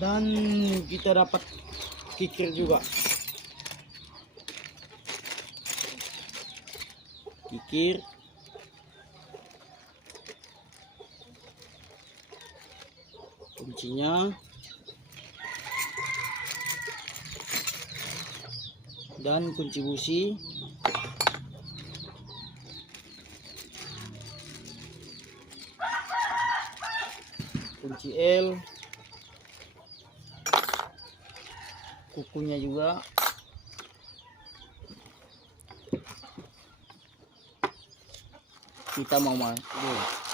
Dan kita dapat kikir juga. Kikir. Kuncinya. Dan kunci busi. Kunci L. Kukunya juga. Kita mau masuk.